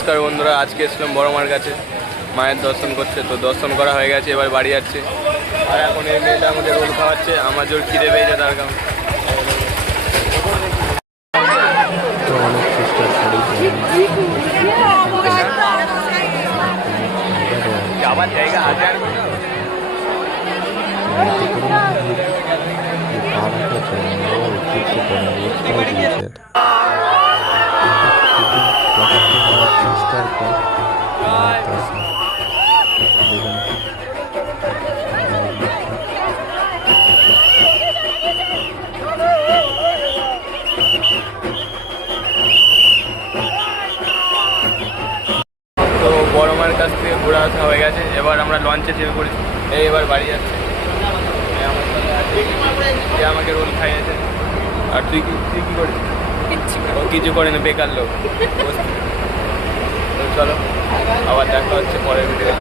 নমস্কার বন্ধুরা, আজকে এসলাম বড় মার কাছে মায়ের দর্শন করতে। তো দর্শন করা হয়ে গেছে, এবার বাড়ি যাচ্ছে। আর এখন এই মেয়েটা আমাকে রোল খাওয়াচ্ছে, আমার জোর খিদে পেয়েছে তার কারণ। যাবার জায়গা আছে আর তো বড় মার কাছ থেকে ঘোরা আসা হয়ে গেছে। এবার আমরা লঞ্চে চেপে পড়েছি, এবার বাড়ি যাচ্ছে। আমার সাথে আছে, যে আমাকে রোল খাইয়েছে। আর তুই কি করিস? কিছু করে না, বেকার লোক।